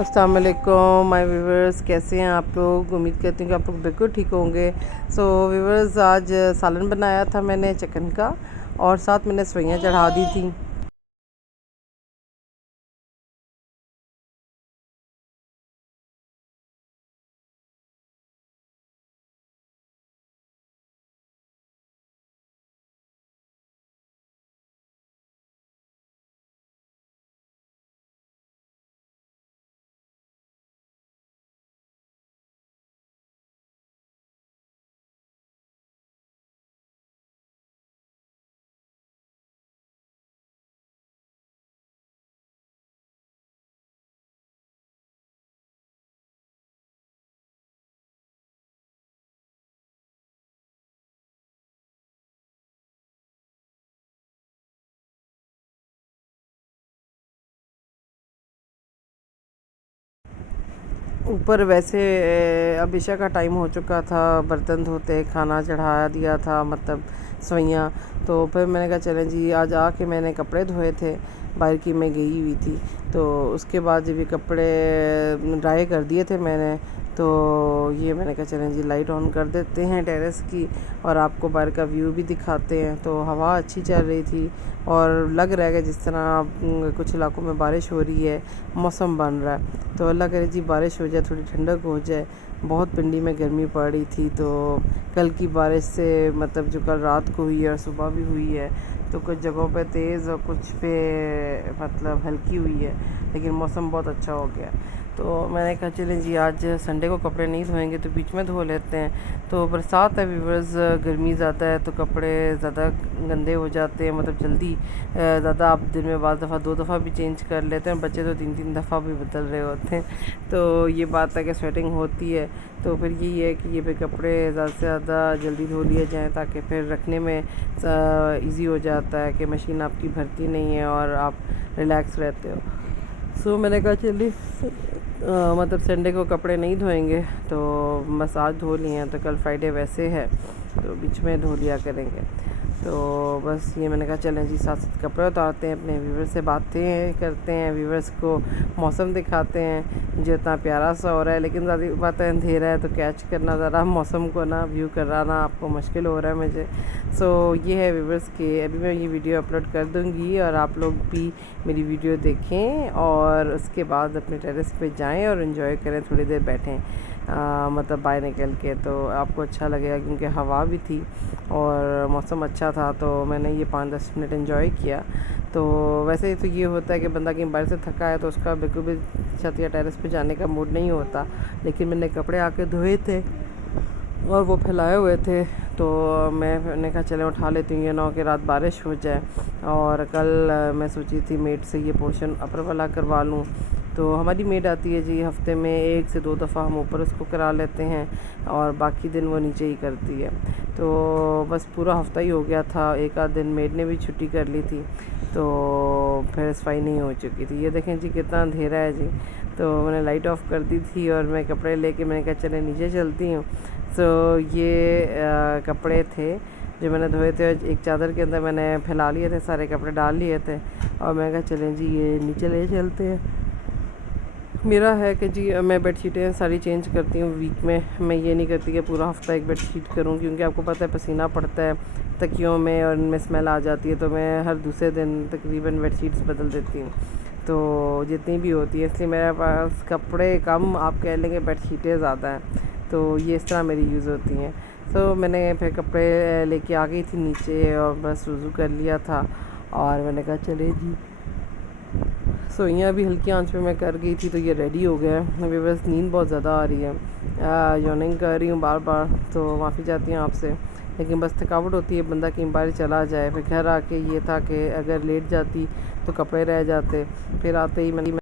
अस्सलाम वालेकुम my viewers, कैसे हैं आप लोग। उम्मीद करती हूँ कि आप लोग बिल्कुल ठीक होंगे। सो व्यूवर्स, आज सालन बनाया था मैंने चिकन का और साथ मैंने सवैयाँ चढ़ा दी थी। ऊपर वैसे अब इशा का टाइम हो चुका था, बर्तन धोते खाना चढ़ा दिया था, मतलब सवैयाँ। तो फिर मैंने कहा चलें जी, आज आके मैंने कपड़े धोए थे, बाहर की मैं गई हुई थी। तो उसके बाद जब ये कपड़े ड्राई कर दिए थे मैंने, तो ये मैंने कहा चलें जी लाइट ऑन कर देते हैं टेरेस की और आपको बाहर का व्यू भी दिखाते हैं। तो हवा अच्छी चल रही थी और लग रहा है कि जिस तरह कुछ इलाकों में बारिश हो रही है, मौसम बन रहा है। तो अल्लाह करे जी बारिश हो जाए, थोड़ी ठंडक हो जाए। बहुत पिंडी में गर्मी पड़ रही थी, तो कल की बारिश से मतलब जो कल रात को हुई है और सुबह भी हुई है, तो कुछ जगहों पे तेज़ और कुछ पे मतलब हल्की हुई है, लेकिन मौसम बहुत अच्छा हो गया। तो मैंने कहा चलें जी, आज संडे को कपड़े नहीं धोएंगे तो बीच में धो लेते हैं। तो बरसात है व्यूवर्स, गर्मी ज़्यादा है तो कपड़े ज़्यादा गंदे हो जाते हैं, मतलब जल्दी ज़्यादा आप दिन में बाद दफ़ा 2 दफ़ा भी चेंज कर लेते हैं, बच्चे तो 3-3 दफ़ा भी बदल रहे होते हैं। तो ये बात है कि स्वेटिंग होती है। तो फिर यही है कि ये फिर कपड़े ज़्यादा से ज़्यादा जल्दी धो लिए जाएँ, ताकि फिर रखने में ईज़ी हो जाता है कि मशीन आपकी भरती नहीं है और आप रिलैक्स रहते हो। सो मैंने कहा चलिए मतलब संडे को कपड़े नहीं धोएंगे, तो बस आज धो लिए हैं, तो कल फ्राइडे वैसे है तो बीच में धो लिया करेंगे। तो बस ये मैंने कहा चलें जी, साथ साथ कपड़े उतारते हैं, अपने व्यूवर्स से बातें करते हैं, व्यूवर्स को मौसम दिखाते हैं जो इतना प्यारा सा हो रहा है। लेकिन ज़्यादा बात है, अंधेरा है तो कैच करना ज़रा मौसम को ना व्यू कराना आपको मुश्किल हो रहा है मुझे। सो ये है व्यूवर्स के, अभी मैं ये वीडियो अपलोड कर दूँगी और आप लोग भी मेरी वीडियो देखें और उसके बाद अपने टेरेस पे जाएं और इन्जॉय करें, थोड़ी देर बैठें मतलब बाहर निकल के, तो आपको अच्छा लगेगा क्योंकि हवा भी थी और मौसम अच्छा था। तो मैंने ये 5-10 मिनट इन्जॉय किया। तो वैसे ही तो ये होता है कि बंदा कहीं बाहर से थका है तो उसका बिल्कुल भी छत या टेरेस पे जाने का मूड नहीं होता, लेकिन मैंने कपड़े आके धोए थे और वो फैलाए हुए थे, तो मैंने कहा चले उठा लेती हूँ, ये ना हो कि रात बारिश हो जाए। और कल मैं सोची थी मेड से ये पोर्शन अपर वाला करवा लूँ। तो हमारी मेड आती है जी हफ्ते में 1 से 2 दफ़ा, हम ऊपर उसको करा लेते हैं और बाकी दिन वो नीचे ही करती है। तो बस पूरा हफ्ता ही हो गया था, एक आध दिन मेड ने भी छुट्टी कर ली थी, तो फिर सफाई नहीं हो चुकी थी। ये देखें जी कितना अंधेरा है जी। तो मैंने लाइट ऑफ कर दी थी और मैं कपड़े लेके मैंने कहा चले नीचे चलती हूँ। सो ये कपड़े थे जो मैंने धोए थे, एक चादर के अंदर मैंने फैला लिए थे, सारे कपड़े डाल लिए थे और मैं कहा चलें जी ये नीचे ले चलते हैं। मेरा है कि जी मैं बेडशीटें सारी चेंज करती हूँ वीक में, मैं ये नहीं करती कि पूरा हफ्ता एक बेडशीट करूँ, क्योंकि आपको पता है पसीना पड़ता है तकियों में और इनमें स्मेल आ जाती है। तो मैं हर दूसरे दिन तकरीबन बेडशीट्स बदल देती हूँ, तो जितनी भी होती है, इसलिए मेरे पास कपड़े कम, आप कह लेंगे बेडशीटें ज़्यादा हैं। तो ये इस तरह मेरी यूज़ होती हैं। तो मैंने फिर कपड़े लेके आ गई थी नीचे और बस वज़ू कर लिया था और मैंने कहा चले जी। सवैयाँ भी हल्की आंच पे मैं कर गई थी, तो ये रेडी हो गया है। अभी बस नींद बहुत ज़्यादा आ रही है, यॉर्निंग कर रही हूँ बार बार, तो माफ़ी चाहती हूँ आपसे। लेकिन बस थकावट होती है, बंदा कहीं बाहर चला जाए। फिर घर आके ये था कि अगर लेट जाती तो कपड़े रह जाते, फिर आते ही मैंने